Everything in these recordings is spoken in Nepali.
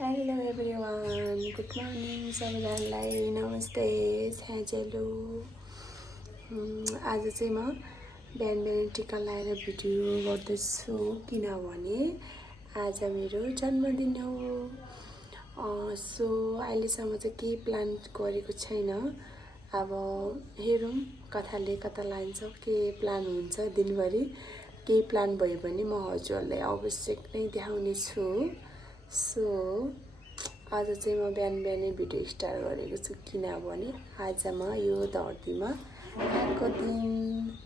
हेलो एभ्रिवान, गुड मर्निङ सबैजनालाई, नमस्ते, स्याजेलो। आज चाहिँ म बिहान बिहान टिका लगाएर भिडियो गर्दैछु किनभने आज मेरो जन्मदिन हो। सो अहिलेसम्म चाहिँ केही प्लान गरेको छैन। अब हेरौँ कथाले कता लान्छ, के प्लान हुन्छ दिनभरि। केही प्लान भयो भने म हजुरहरूलाई अवश्य नै देखाउने छु। सो आज चाहिँ म बिहान बिहानै भिडियो स्टार्ट गरेको छु किनभने आज म यो धरतीमा आएको दिन।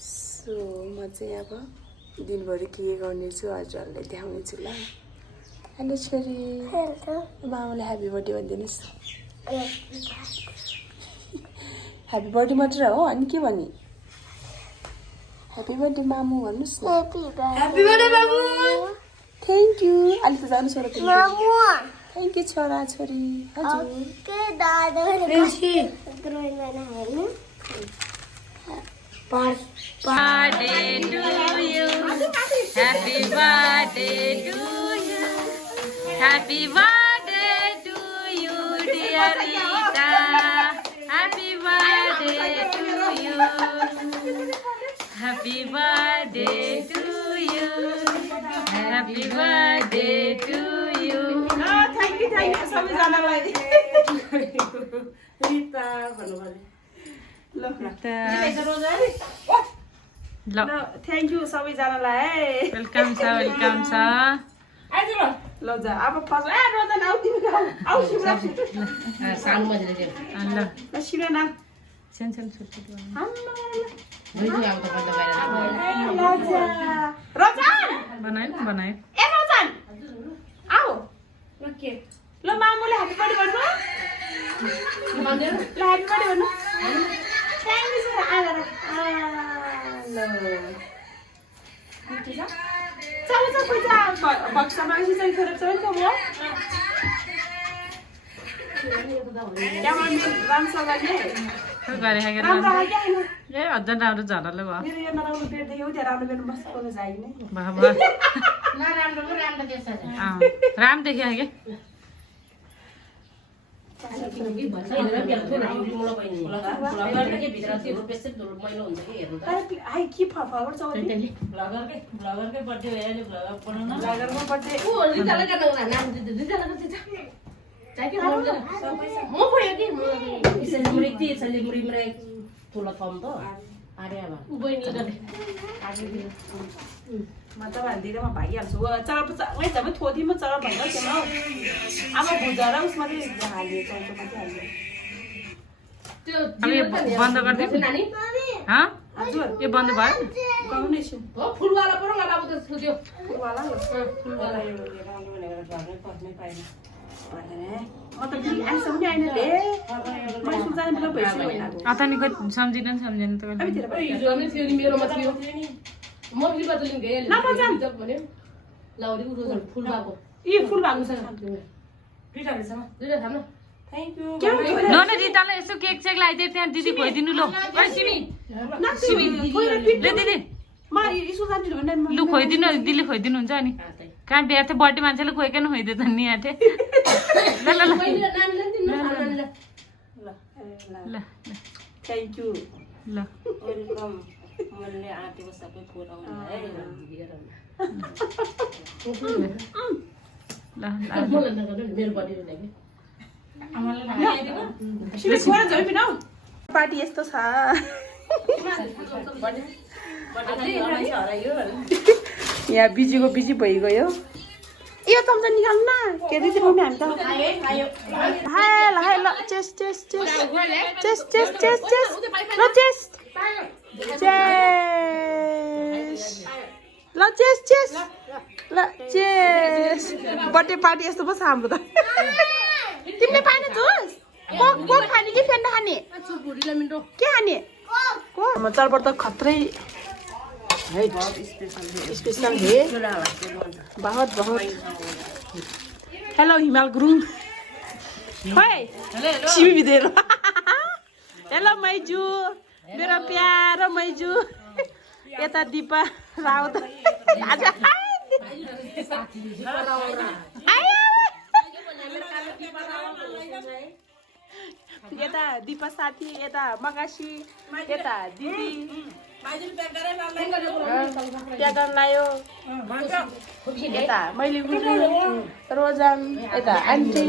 सो म चाहिँ अब दिनभरि के गर्नेछु हजुरहरूलाई देखाउने छु ल। हेलो छोरी, मामाले ह्याप्पी बर्थडे भनिदिनुहोस्। ह्याप्पी बर्थडे मात्र हो, अनि के भने? ह्याप्पी बर्थडे मामु भन्नुहोस् न। ह्याप्पी बर्थडे मामु। Thank you. अहिले त जानु छोरा मामु। थ्याङ्क यू छोरा छोरी। हजुर के दादा ऋषि ग्रोइना हैन। Birthday to you. Happy birthday to you. Happy birthday to you, dear Rita. Happy birthday to you. Happy birthday to you. Happy birthday to you. Thank you सबैजनालाई। रिता भन्नुभयो। ल थ्याङ्क यू सबैजनालाई। वेलकम छ आज ल जा अब फस ए रोजन आउ तिमी आउ शिवराज सानो बजेले दियो ल शिवराज न सेन छुट्टी रोजन आउ त बन्द गरेर रोजन बनायो ए रोजन आउ ल के ल मामुले ह्यापी बर्थडे भन्नु भन्दैन ल ह्यापी बर्थडे भन्नु थ्याङ्क यू सर आएर ल के छ चल चल पैसा बक्सामा चाहिँ चाहिँ खराब छ नि त म यामा रामसँग नि गरे राम्रो आयो क्या हैन ए अझ राम्रो झरले भयो मेरो यो नराम्रो पेट देख्यो त्यहाँ राम्रो बेर्नु बस्नु जाइन बाबा नराम्रो पो राम्रो देख्छ राम देख्यो के आई के फरफर छ ब्लगरकै बर्थडे भयो नि ब्लगर बनाउन ब्लगरको बर्थडे ओ रिताले गर्न नाम दिदै रिताले गर्छ चाहिए म पढ्यो कि सेलिब्रेटी ती सेलिब्रेटी मरे ठुलो फर्म त आरे अब उ बहिनीले गर्दै आगे म त भन्दिनँ म भागिहाल्छु चरा वै जब थोदी म चरा भन्दा के न अब भुजा र उसमा चाहिँ हाल्यो चौचोमा चाहिँ हाल्यो त्यो अब ये बन्द गरिदिउँ नानी हाँ हजुर ये बन्द भयो कम्बिनेसन हो फुलवाला परोला बाबु त सोध्यो फुलवाला फुलवाला यो राम्रो भनेर घरमै पस्नै पाएन म त आइसम्म नि आइन ले म स्कुल जाने बेला भइसक्यो होइन अतनिको सम्झिन त अबतिर हिजो नै थियो नि मेरोमा थियो म पनि बदलिन गए भन्यो लाउरी रोजन फुल बाको यी फुल भाग्नु छ दुईटा थाम न थ्याङ्क यू न रितालाई यसो केक सेक लगाइदिए त्यहाँ दिदी खोइदिनु लो है सिमी ले दिदी म स्कुल जान्छु भने लु खोइदिनु दिदीले खोइदिनु हुन्छ अनि कहाँ बिहा थियो बर्थडे मान्छेले खोइकन खोइदियो त नि आँटे ल ल ल नानीलाई दिनु नानीलाई ल थ्याङ्क यू ल वेलकम मनले आँटेको सबै फोन आउनु है दिएर ल मलाई नगर्नु मेरो बर्थडे लागि पार्टी यस्तो छ यहाँ बिजीको बिजी भइगयो यो चम्चा निकाल्नु न के दिदी मम्मी हामी त हाय ल chest chest chest chest chest chest chest ल चेस्ट चेस्ट ल चेस्ट चेस्ट ल चेस्ट बर्थडे पार्टी यस्तो पो छ हाम्रो त तिमीले पाएन जुस कोक खाने कि फेन्टा खाने के खाने म चाडपर्व त खत्रै है स्पेशल है बहुत बहुत हेलो हिमाल गुरुङ खोइ सिमी बिदेर हेलो मैजू मेरो प्यारो मैजू यता दिपा राउत आज आयो दिपा साथी यता मगासी यता दिदी प्याक गर्न लायो यता मैले रोजन यता आन्टी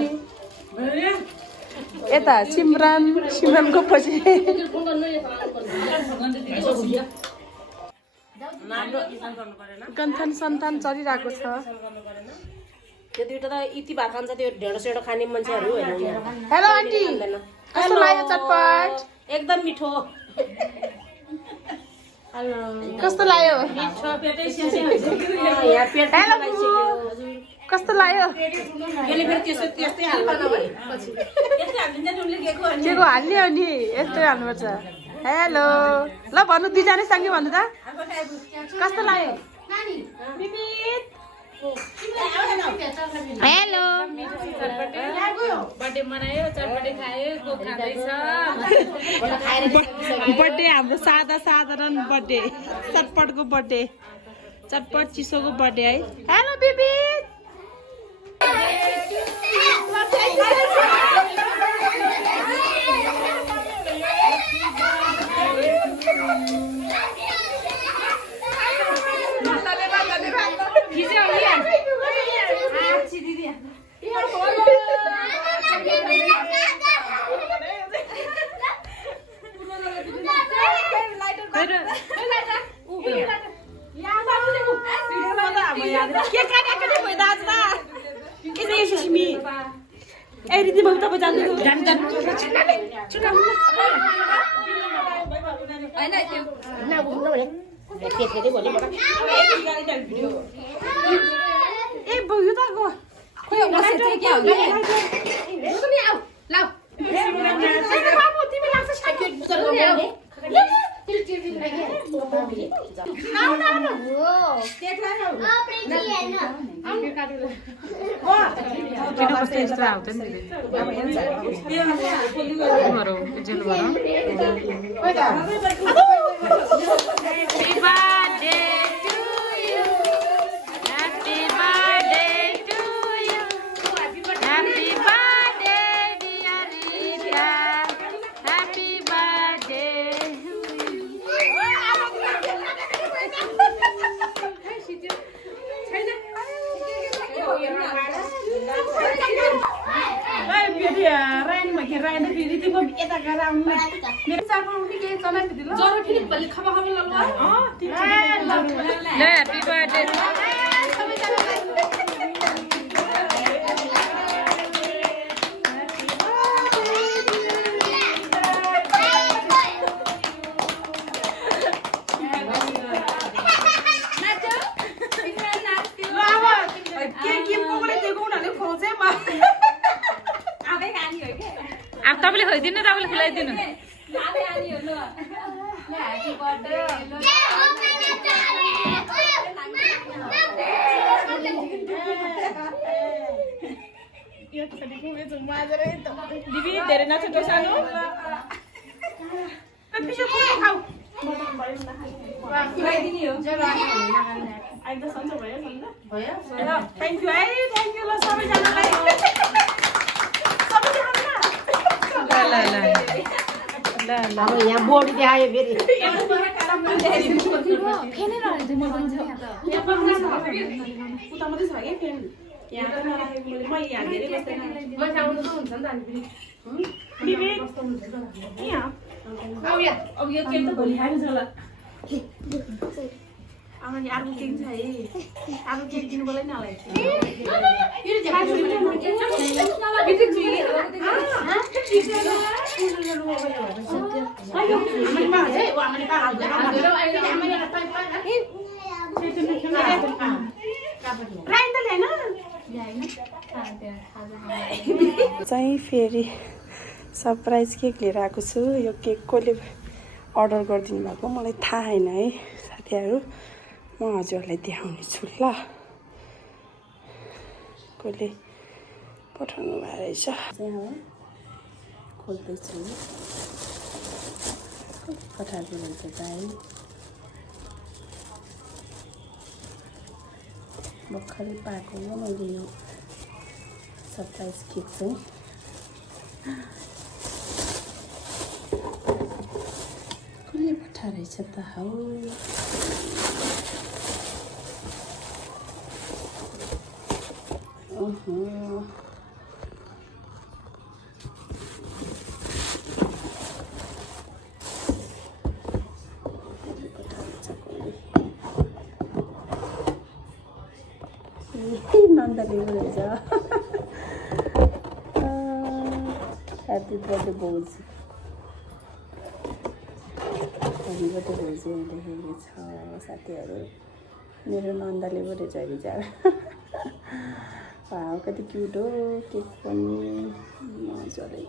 यता सिमरानको पछि गन्थन सन्तान चलिरहेको छ त्यो दुईटा त इति भात खान्छ त्यो ढेँडो सेडो खाने मान्छेहरू होइन हेलो आन्टी कस्तो लाग्यो चटपट एकदम मिठो कस्तो लाग्यो यहाँ पेट हेलो कस्तो लाग्यो यसले फेरि त्यस्तै हाल्नु के को हाल्ने हो नि यस्तै हाल्नुपर्छ हेलो ल भन्नु दुईजना सँगै भन्नु त कस्तो लाग्यो हेलो बर्थडे मनायो चटपटे खायो को खाँदैछ बर्थडे हाम्रो साधारण बर्थडे चटपटको बर्थडे चटपट चिसोको बर्थडे है हेलो बिबी Happy birthday. अब तपाईँले खुवाइदिनु तपाईँले खुलाइदिनु दिदी धेरै नछुटो सानो थ्याङ्क यू है थ्याङ्क यू ल सबैजनालाई अब यहाँ बोडी देखायो फेरि उता मात्रै छ क्या फ्यान यहाँ त नराखेको मैले यहाँ धेरै बस्दैन अब यो केक त भोलि खाइन्छ होला आमा नि अर्को केक छ है अर्को केक दिनुको लागि नलाई चाहिँ फेरि सरप्राइज केक लिएर आएको छु यो केक कसले अर्डर गरिदिनु भएको मलाई थाहा छैन है साथीहरू म हजुरहरूलाई देखाउने छु ल कसले पठाउनु भएको रहेछ खोल्दैछु पठाएको रहेछ भाइ भर्खरै पाएको हो मैले यो सरप्राइज केक चाहिँ मिठा रहेछ त हौ ओहो नन्दले रहेछ ह्याप्पी बर्थडे भाउजू भोलिबाट भाउजू लेखेको छ साथीहरू मेरो नन्दले पो रहेछ अहिले चाहिँ कति क्युट हो केक पनि मजाले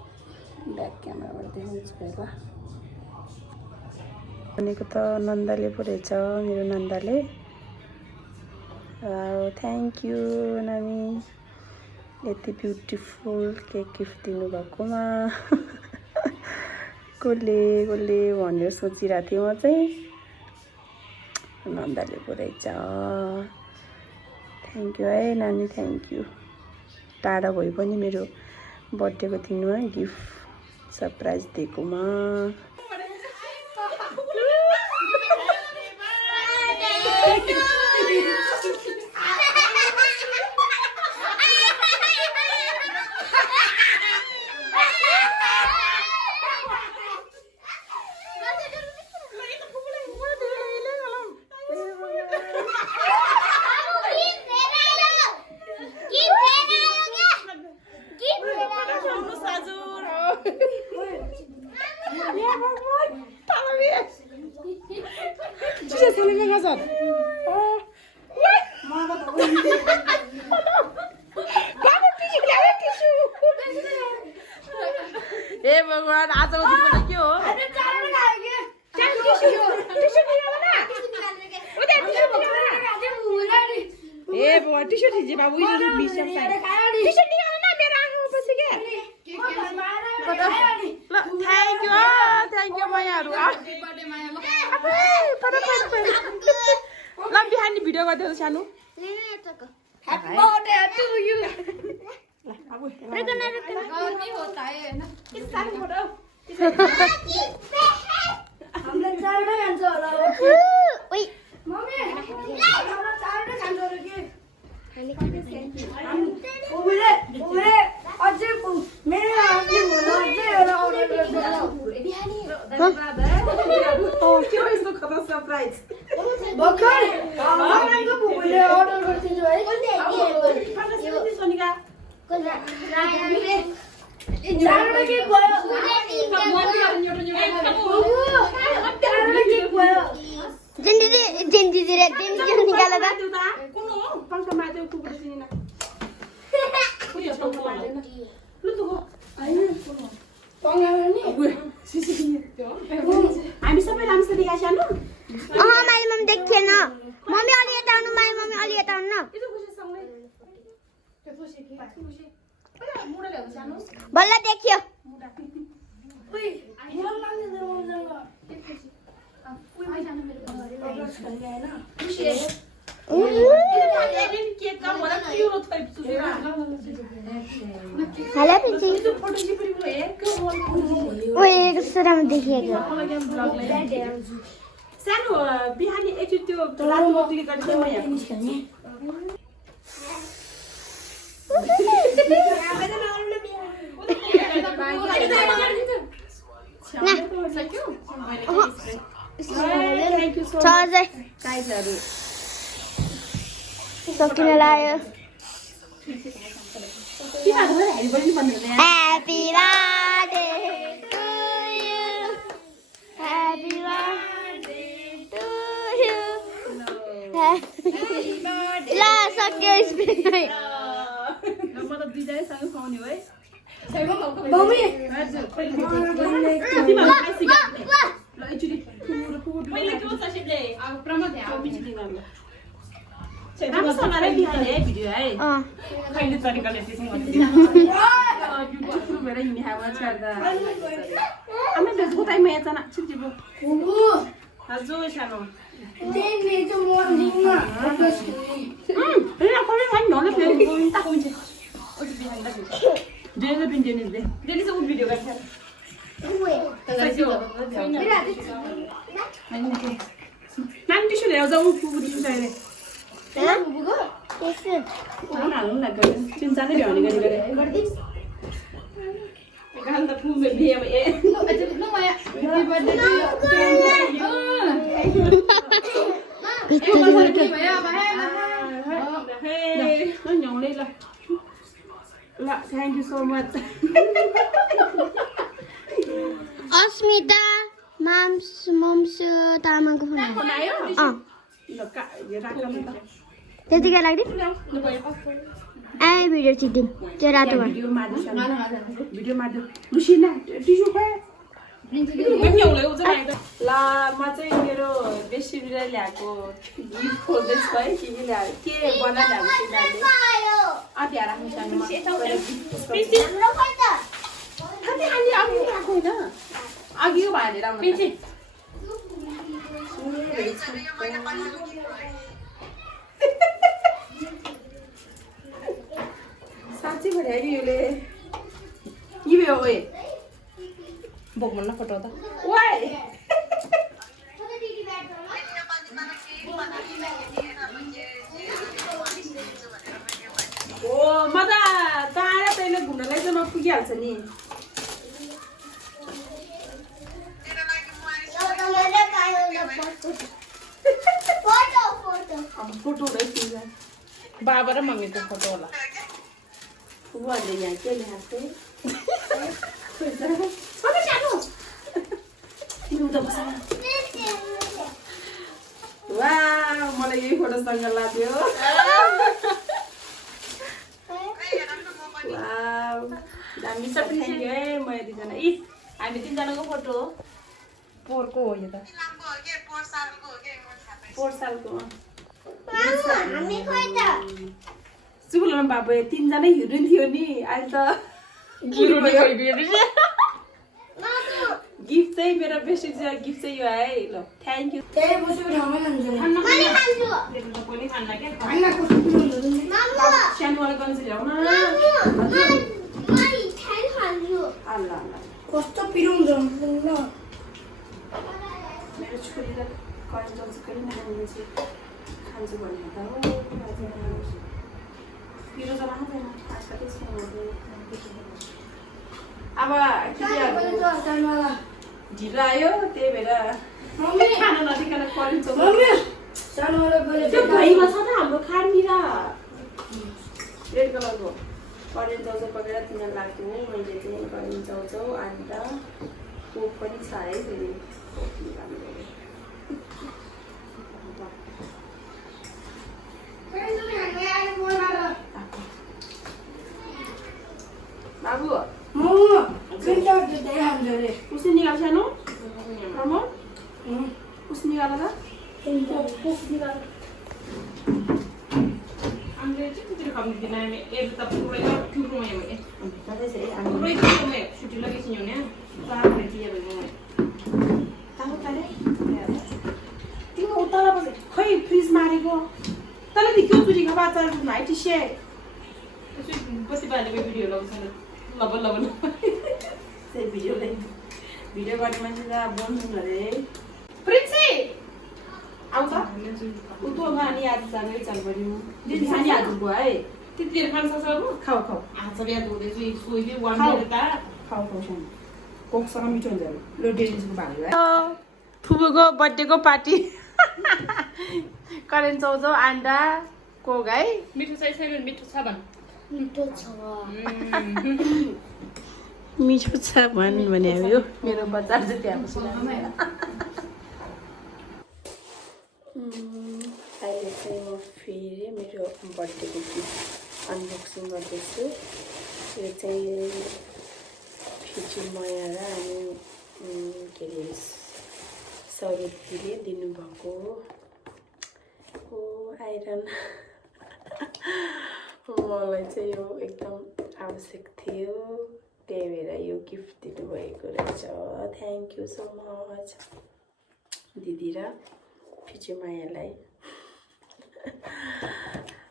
ब्याक क्यामेराबाट देखाउँछु पहिला भनेको त नन्दले पो रहेछ मेरो नन्दले थ्याङ्क यू नानी यति ब्युटिफुल केक गिफ्ट दिनुभएकोमा कसले भनेर सोचिरहेको थिएँ म चाहिँ नन्दले पो रहेछ थ्याङ्क यू है नानी थ्याङ्क यू टाढा भए पनि मेरो बर्थडेको दिनमा गिफ्ट सरप्राइज दिएकोमा ए भगवान आजको दिनमा के हो ए भगवान टिस्यु थिचे बाबु यो मिसन टिस्यु निकाल्नु न मेरो आँखामा बसे के ल थ्याङ्क यू मायाहरु ल बिहानी भिडियो गरिदिएको सानो हैप्पी बर्थडे टु यु रुकना गर्मी होता है ना किस सारे फोटो हमले चारवटा खान्छ होला ओइ मम्मी हमरा चारवटा खान्छ होला के ओले अझै मेरो हातले होला अझै एउटा अर्डर गर्छ बिहानी के हो यस्तो खतरा सरप्राइज भर्खर मम्मीको बुबुले अर्डर गर्थिन्छ है सोनिका हामी सबै राम्रोसँग देखाइसानु मैले मम्मी देखेन मम्मी अलि यता आउनु मम्मी अलि यता आउनु न बल्ल देखियो हेलो पिंची ओए कस्तो राम्रो देखिएको सानो बिहानी एकचोटि त्यो लालमा क्लिक गरेर म यहाँ सकिन लाग्यो Happy birthday to you. Happy birthday to you. Happy birthday. ला सक्यो स्पिड नै म त दुईजना सँग खुवाउने हो है मम्मी तिमीहरु आइसि गर्नु ल एकचोटि पहिले के छ सिपले अब प्रमाण ध्यान पिछि दिनु ल राम्रोसँग रे बिहान है भिडियो है खैले तरिकाले त्यसै गर्नु ब्युटिफुल भएर हिँड्ने हावा छर्दा आमे बेजको टाइम में याचा ना छिटिबो हजुर सानो तेले जो मर्निङ मा ए कोले वाइन नले फेरि ता हुन्छ ओ बिहान दा डेले बिन डेले चाहिँ भिडियो गर्छ ओए त्यसै हो नानी टिस्यु लिएर जाउँ पुगु टिस्यु चाहिने हाल्नु न गरे चिन्चानै भ्याउने गरी गरे गाल त फुल बिहे ए न्याउनै ल ल thank you so much Asmita मम्स तामाङको फोन बनायो अँ ल का यो राख्नु त त्यतिकै लाग्दै आए भिडियो चिटिङ त्यो रातो घर भिडियो मार्दै लुसिना टिस्यु खोइ ल म चाहिँ मेरो बेसी बिरा ल्याएको गिफ्ट खोल्दैछु है के ल्याएको के बनाएर ल्याएको तिनीहरूले अँध्या राख्नु सानोमा अनि अघि राखेको होइन अघि भनेर साँच्चै भन्यो कि यसले यो ओए बोक्नु न फोटो त वाइ ओ म त आएर तैँले घुम्नलाई चाहिँ नपुगिहाल्छ नि फोटो हुँदैछ बाबा र मम्मीको फोटो होला उहाँहरूले यहाँ के ल्याएको वा मलाई यही फोटोसँग लाग्यो दामी छ थ्याङ्क यू है म यतिजना इ हामी तिनजनाको फोटो हो पोहोरको हो यो त पोहोर सालको सुबुलमा बाबु तिनजना हिरोइन थियो नि अहिले त गिफ्ट चाहिँ मेरो बेस्ट गिफ्ट चाहिँ यो है ल थ्याङ्क यू सानोवाला गन्जी ल्याउन कस्तो पिराउँछ मेरो छोरी त कलेज जान्छ कहिले नखान्छ खान्छु भन्ने त हो पिरो त राख्दैन आजकल त्यसमा अब ढिलो आयो त्यही भएर खाना नदिकन कलेज त्यो भइमा छ त हाम्रो खानतिर रेड कलरको करेन्ट चाउचाउ पकाएर तिनीहरू लाग्यो मैले चाहिँ करेन्ट चाउचाउ अन्त कोक पनि छ है फेरि बाबु उसले निकाल सानो प्रमोद उस निकाल त हामीले चाहिँ कुतिर खाउँदैन हामी एक त पुरै ठुलो भयो भने पुरै छुट्टी लगेपछि हुने तार भेटियो भने तिम्रो उता खै फ्रिज मारेको तँलाई त क्यों चुरी खबा चल भाइ टिसे कति बालेको भिडियो लगाउँछ लब लब त्यही भिडियो गर्ने मान्छे त बोल्नु अरे प्रिन्सी आउँछ उतो अनि आज जानै चल पर्यो दिन सानी आज गयो है त्यतिर खान सक्छ अब खाऊ खाऊ आज बिहान हुँदैछु सोइदियो वान खाऊ। त खाऊ खाऊ सानो कोकसँग मिठो हुन्छ लो डेलिजको भाग्यो है फुपूको बर्थडेको पार्टी करेन्ट चाउचाउ अन्डा कोक है मिठो छ छैन मिठो छ भन् मिठो छ मिठो छ भने यो मेरो बजार चाहिँ त्यहाँ अहिले चाहिँ म फेरि मेरो बर्थडेको गिफ्ट अनबक्सिङ गर्दैछु यो चाहिँ फिची मया र अनि के अरे सौरभजीले दिनुभएको हो आइरन मलाई चाहिँ यो एकदम आवश्यक थियो त्यही भएर यो गिफ्ट दिनुभएको रहेछ थ्याङ्क यू सो मच दिदी र फिची मायालाई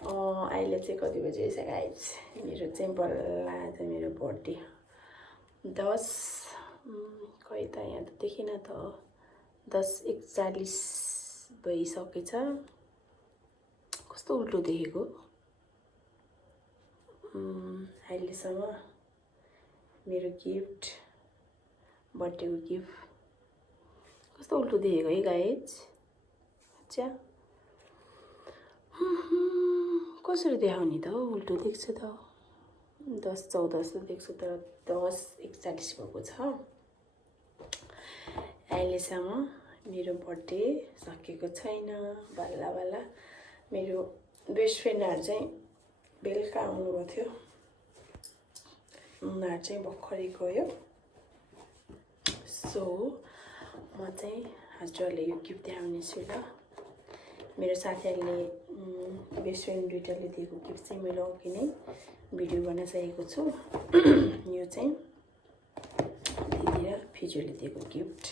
अहिले चाहिँ कति बजी रहेछ गाइज मेरो चाहिँ बल्ल आज मेरो बर्थडे 10 खै त यहाँ त देखिन त 10:41 भइसकेछ। कस्तो उल्टो देखेको अहिलेसम्म मेरो गिफ्ट, बर्थडेको गिफ्ट कस्तो उल्टो देखेको है गाइज। अच्छा कसरी देखाउने त हौ, उल्टो देख्छ त। 10:14 जस्तो देख्छ तर 10:41 भएको छ। अहिलेसम्म मेरो बर्थडे सकेको छैन। बल्ल बल्ल मेरो बेस्ट फ्रेन्डहरू चाहिँ बेलुका आउनुभएको थियो, उनीहरू चाहिँ भर्खरै गयो। सो म चाहिँ हजुरहरूले यो गिफ्ट देखाउने छु ल। मेरो साथीहरूले बेस्ट फ्रेन्ड दुइटाले दिएको गिफ्ट चाहिँ मैले अघि नै भिडियो बनाइसकेको छु। यो चाहिँ दिदी र फिजूले दिएको गिफ्ट।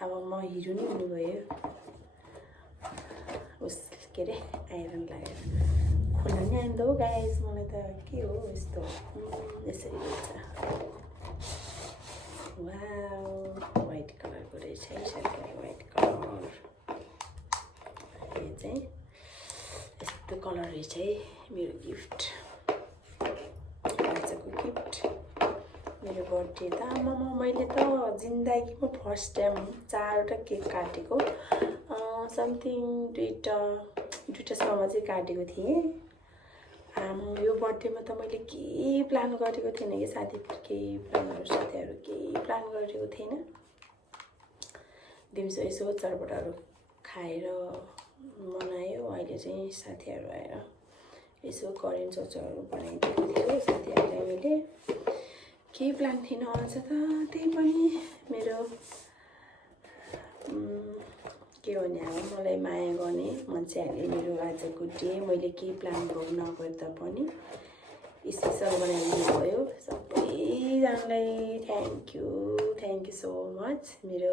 अब म हिरो नै हुनुभयो। उस के अरे आइरन लागेर खोल्न नि आइन्दा हो गाइस, मलाई त के हो यस्तो यसरी हुन्छ। वाउ व्हाइट कलरको रहेछ है, सरकारी व्हाइट कलर। यो चाहिँ यस्तो कलर रहेछ है मेरो गिफ्ट, आजको गिफ्ट। मेरो बर्थडे त आमामा मैले त जिन्दगीमा फर्स्ट टाइम 4वटा केक काटेको। समथिङ दुईटासम्म चाहिँ काटेको थिएँ। यो बर्थडेमा त मैले केही प्लान गरेको थिएन कि साथीहरू केही प्लान गरेको थिएन। दिउँसो यसो चटपटाहरू खाएर मनायो। अहिले चाहिँ साथीहरू आएर यसो करेन्ट चौचौहरू बनाइदिएको थियो साथीहरूलाई। मैले केही प्लान थिएन आज त, त्यही पनि मेरो के भने अब मलाई माया गर्ने मान्छेहरूले मेरो आजको डे मैले केही प्लान नगर्दा पनि स्पेसल बनाइदिनु भयो। सबैजनालाई थ्याङ्क यू सो मच। मेरो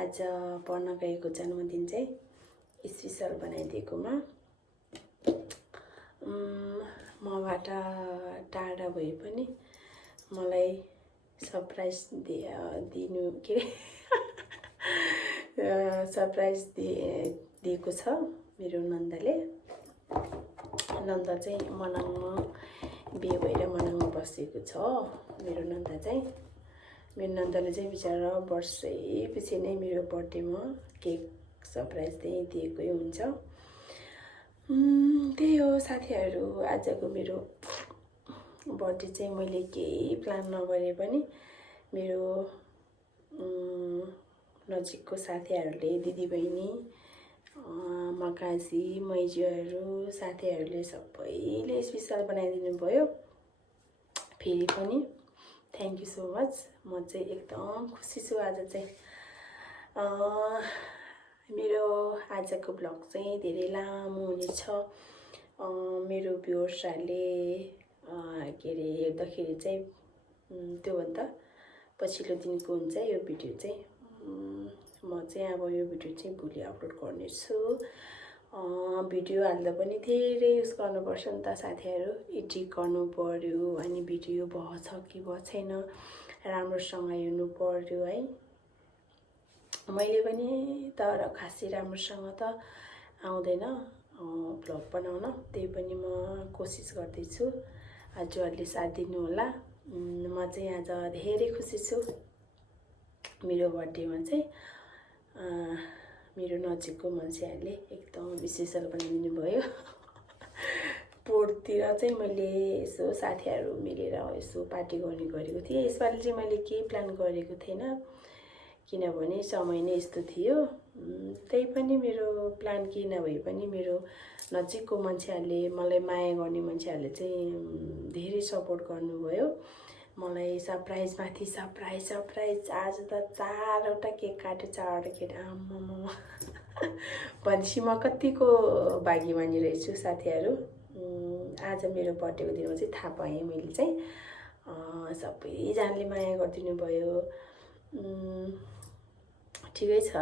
आज पढ्न गएको जन्मदिन चाहिँ स्पेसल बनाइदिएकोमा। मबाट टाढा भए पनि मलाई सरप्राइज दिनु के सरप्राइज दिएको छ मेरो नन्दले। नन्द चाहिँ मनाङमा बिहे भएर मनाङमा बसेको छ मेरो नन्द चाहिँ। मेरो नन्दले चाहिँ बिचरा वर्षैपछि नै मेरो बर्थडेमा केक सरप्राइज चाहिँ दिएकै हुन्छ। त्यही हो साथीहरू, आजको मेरो बर्थडे चाहिँ मैले केही प्लान नगरे पनि मेरो नजिकको साथीहरूले, दिदीबहिनी, मकाजी, मैजुहरू, साथीहरूले सबैले स्पेसल बनाइदिनु भयो। फेरि पनि थ्याङ्क यू सो मच। म चाहिँ एकदम खुसी छु आज चाहिँ। मेरो आजको ब्लग चाहिँ धेरै लामो हुनेछ। मेरो भ्युअर्सहरूले के अरे हेर्दाखेरि चाहिँ त्योभन्दा पछिल्लो दिनको हुन्छ यो भिडियो चाहिँ। म चाहिँ अब यो भिडियो चाहिँ भोलि अपलोड गर्नेछु। भिडियो हाल्दा पनि धेरै युज गर्नुपर्छ नि त साथीहरू, एडिट गर्नु पर्यो, अनि भिडियो भएछ कि भएको छैन राम्रोसँग हेर्नु पर्यो है। मैले पनि तर खासै राम्रोसँग त आउँदैन भ्लग बनाउन, त्यही पनि म कोसिस गर्दैछु। हजुरहरूले साथ दिनु होला। म चाहिँ आज धेरै खुसी छु। मेरो बर्थडेमा चाहिँ मेरो नजिकको मान्छेहरूले एकदम स्पेसल बनाइदिनु भयो। पोर्टतिर चाहिँ मैले यसो साथीहरू मिलेर यसो पार्टी गर्ने गरेको थिएँ। यसपालि चाहिँ मैले केही प्लान गरेको थिएन किनभने समय नै यस्तो थियो। त्यही पनि मेरो प्लान केही नभए पनि मेरो नजिकको मान्छेहरूले, मलाई माया गर्ने मान्छेहरूले चाहिँ धेरै सपोर्ट गर्नुभयो मलाई। सरप्राइजमाथि सरप्राइज आज त 4वटा केक काट्यो, 4वटा केक। आम्मामा भनेपछि म कतिको भाग्यमानी रहेछु साथीहरू। आज मेरो बर्थडेको दिनमा चाहिँ थाहा पाएँ मैले चाहिँ। सबैजनाले माया गरिदिनु भयो। ठिकै छ।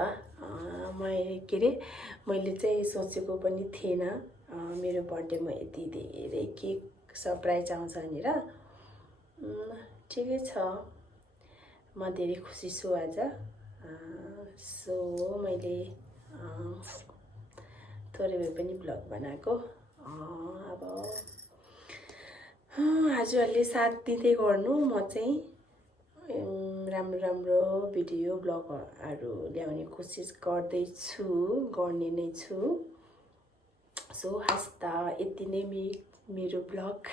मैले चाहिँ सोचेको पनि थिएन मेरो बर्थडेमा यति धेरै केक सरप्राइज आउँछ भनेर। ठिकै छ। म धेरै खुसी छु आज। सो मैले थोरै भए पनि भ्लग बनाएको। अब हजुरहरूले साथ दिँदै गर्नु, म चाहिँ राम्रो राम्रो भिडियो भ्लगहरू ल्याउने कोसिस गर्दैछु, गर्ने नै छु। सो हस्ता यति नै मेरो भ्लग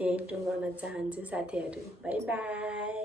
यहीँ टुङ्गाउन चाहन्छु साथीहरू। By by.